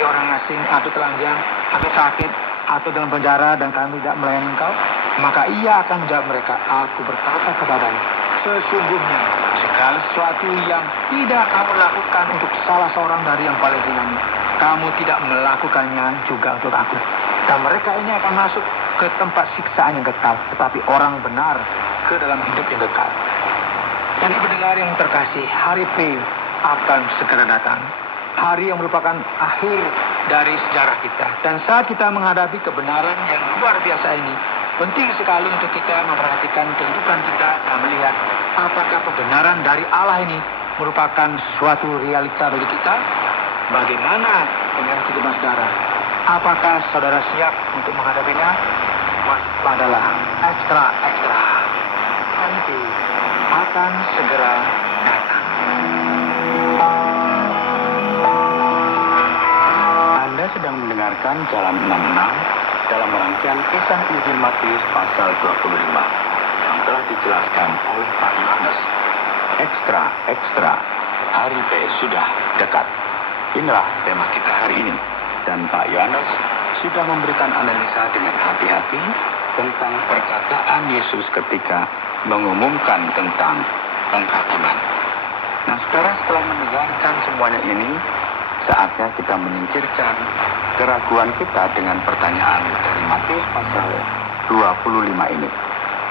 sebagai orang asing atau telanjang atau sakit atau dalam penjara dan kami tidak melayani engkau? Maka ia akan menjawab mereka, aku berkata kepadamu, sesungguhnya segala sesuatu yang tidak kamu lakukan untuk salah seorang dari yang paling ringan, kamu tidak melakukannya juga untuk aku. Dan mereka ini akan masuk ke tempat siksaan yang kekal, tetapi orang benar ke dalam hidup yang kekal. Jadi pendengar yang terkasih, hari P akan segera datang. Hari yang merupakan akhir dari sejarah kita. Dan saat kita menghadapi kebenaran yang luar biasa ini, penting sekali untuk kita memperhatikan kehidupan kita dan melihat apakah kebenaran dari Allah ini merupakan suatu realita bagi kita. Bagaimana dengan kehidupan saudara? Apakah saudara siap untuk menghadapinya? Waspadalah, ekstra. Nanti akan segera datang. Anda sedang mendengarkan Jalan 66 dalam rangkaian kisah Injil Matius pasal 25 yang telah dijelaskan oleh Pak Yohanes. Ekstra, hari B sudah dekat. Inilah tema kita hari ini. Dan Pak Yohanes sudah memberikan analisa dengan hati-hati tentang perkataan Yesus ketika mengumumkan tentang penghakiman. Nah, saudara, setelah mendengarkan semuanya ini, saatnya kita menyingkirkan keraguan kita dengan pertanyaan dari Matius pasal 25 ini.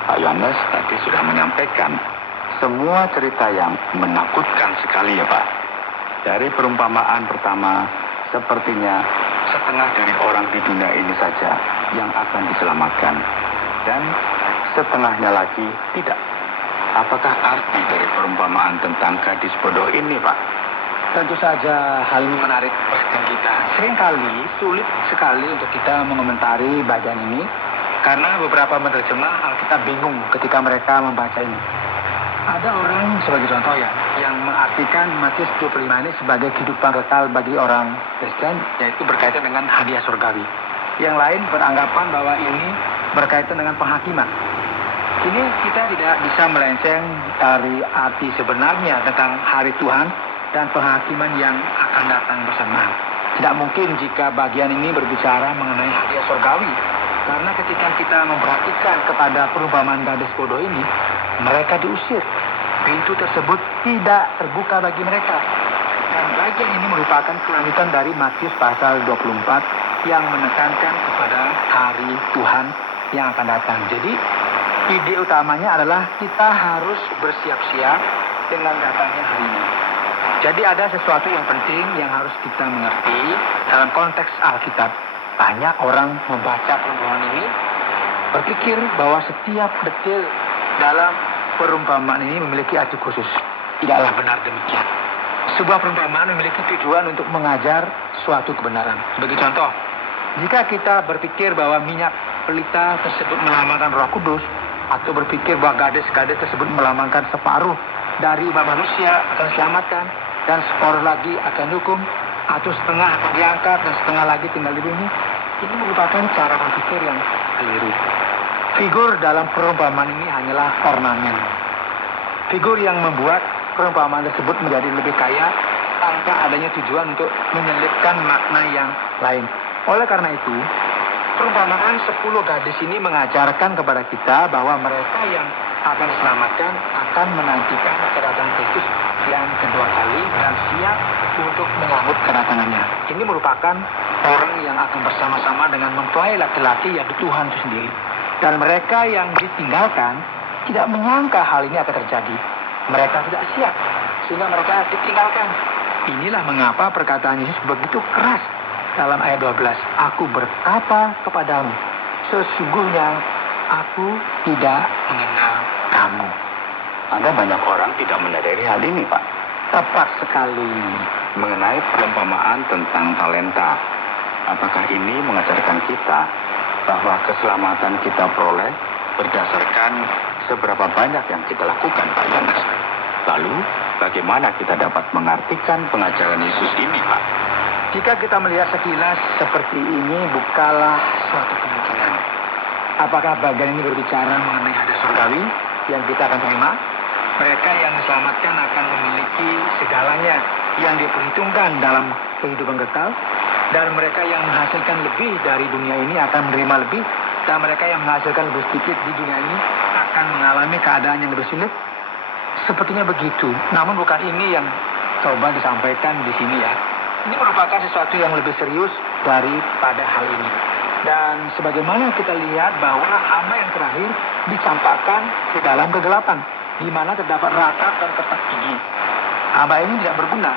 Pak Yohanes tadi sudah menyampaikan semua cerita yang menakutkan sekali ya Pak. Dari perumpamaan pertama, sepertinya setengah dari orang di dunia ini saja yang akan diselamatkan. Dan setengahnya lagi tidak. Apakah arti dari perumpamaan tentang gadis bodoh ini Pak? Tentu saja hal ini menarik perhatian kita. Seringkali sulit sekali untuk kita mengomentari bagian ini karena beberapa penerjemah Alkitab bingung ketika mereka membaca ini. Ada orang sebagai contoh ya yang mengartikan Matius 25 ini sebagai kehidupan kekal bagi orang Kristen, yaitu berkaitan dengan hadiah surgawi. Yang lain beranggapan bahwa ini berkaitan dengan penghakiman. Ini kita tidak bisa melenceng dari arti sebenarnya tentang hari Tuhan dan penghakiman yang akan datang bersamaan. Tidak mungkin jika bagian ini berbicara mengenai hadiah surgawi, karena ketika kita memperhatikan kepada perumpamaan gadis bodoh ini, mereka diusir. Pintu tersebut tidak terbuka bagi mereka. Dan bagian ini merupakan kelanjutan dari Matius pasal 24 yang menekankan kepada hari Tuhan yang akan datang. Jadi, ide utamanya adalah kita harus bersiap-siap dengan datangnya hari ini. Jadi ada sesuatu yang penting yang harus kita mengerti dalam konteks Alkitab. Banyak orang membaca perumpamaan ini berpikir bahwa setiap detil dalam perumpamaan ini memiliki arti khusus. Tidaklah benar demikian. Sebuah perumpamaan memiliki tujuan untuk mengajar suatu kebenaran. Sebagai contoh, jika kita berpikir bahwa minyak pelita tersebut melambangkan Roh Kudus, atau berpikir bahwa gadis-gadis tersebut melambangkan separuh dari umat manusia akan diselamatkan, dan separuh lagi akan dihukum, atau setengah akan diangkat dan setengah lagi tinggal di bumi, ini merupakan cara berpikir yang keliru. Figur dalam perumpamaan ini hanyalah ornamen. Figur yang membuat perumpamaan tersebut menjadi lebih kaya tanpa adanya tujuan untuk menyelipkan makna yang lain. Oleh karena itu, perumpamaan 10 gadis ini mengajarkan kepada kita bahwa mereka yang akan diselamatkan akan menantikan kedatangan Kristus yang kedua kali dan siap untuk menyambut kedatangannya. Ini merupakan orang yang akan bersama-sama dengan mempelai laki-laki yaitu Tuhan itu sendiri. Dan mereka yang ditinggalkan tidak menyangka hal ini akan terjadi. Mereka tidak siap sehingga mereka ditinggalkan. Inilah mengapa perkataan Yesus begitu keras dalam ayat 12. Aku berkata kepadamu, sesungguhnya aku tidak mengenal kamu. Ada banyak orang tidak menyadari hal ini, Pak. Tepat sekali. Mengenai perumpamaan tentang talenta, apakah ini mengajarkan kita bahwa keselamatan kita peroleh berdasarkan seberapa banyak yang kita lakukan, Pak Yohanes? Lalu, bagaimana kita dapat mengartikan pengajaran Yesus ini, Pak? Jika kita melihat sekilas seperti ini, bukalah suatu kemungkinan. Apakah bagian ini berbicara mengenai hadiah surgawi yang kita akan terima? Mereka yang diselamatkan akan memiliki segalanya yang diperhitungkan dalam kehidupan kekal. Dan mereka yang menghasilkan lebih dari dunia ini akan menerima lebih, dan mereka yang menghasilkan lebih sedikit di dunia ini akan mengalami keadaan yang lebih sulit. Sepertinya begitu. Namun bukan ini yang coba disampaikan di sini ya. Ini merupakan sesuatu yang lebih serius daripada hal ini. Dan sebagaimana kita lihat bahwa hamba yang terakhir dicampakkan ke dalam kegelapan, di mana terdapat ratap dan kertas gigi. Hamba ini tidak berguna.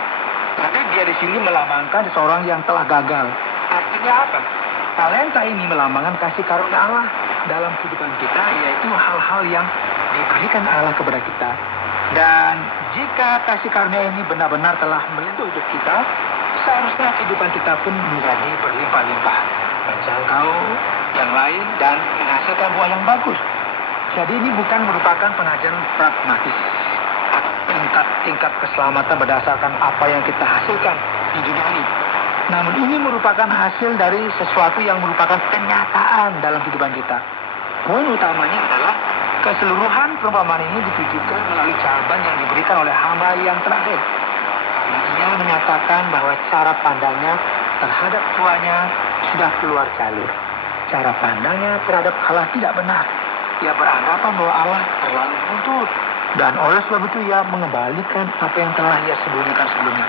Tapi dia di sini melambangkan seseorang yang telah gagal. Artinya apa? Talenta ini melambangkan kasih karunia Allah dalam kehidupan kita, yaitu hal-hal yang diberikan Allah kepada kita. Dan jika kasih karunia ini benar-benar telah menyentuh hidup kita, seharusnya kehidupan kita pun menjadi berlimpah-limpah, menjangkau yang lain dan menghasilkan buah yang bagus. Jadi ini bukan merupakan pengajaran pragmatis, tingkat keselamatan berdasarkan apa yang kita hasilkan di dunia ini. Namun ini merupakan hasil dari sesuatu yang merupakan kenyataan dalam kehidupan kita. Poin utamanya adalah keseluruhan perumpamaan ini ditujukan melalui jawaban yang diberikan oleh hamba yang terakhir. Karena ia menyatakan bahwa cara pandangnya terhadap tuannya sudah keluar jalur. Cara pandangnya terhadap Allah tidak benar. Ia beranggapan bahwa Allah terlalu buntut. Dan oleh sebab itu ia mengembalikan apa yang telah ia sembunyikan sebelumnya.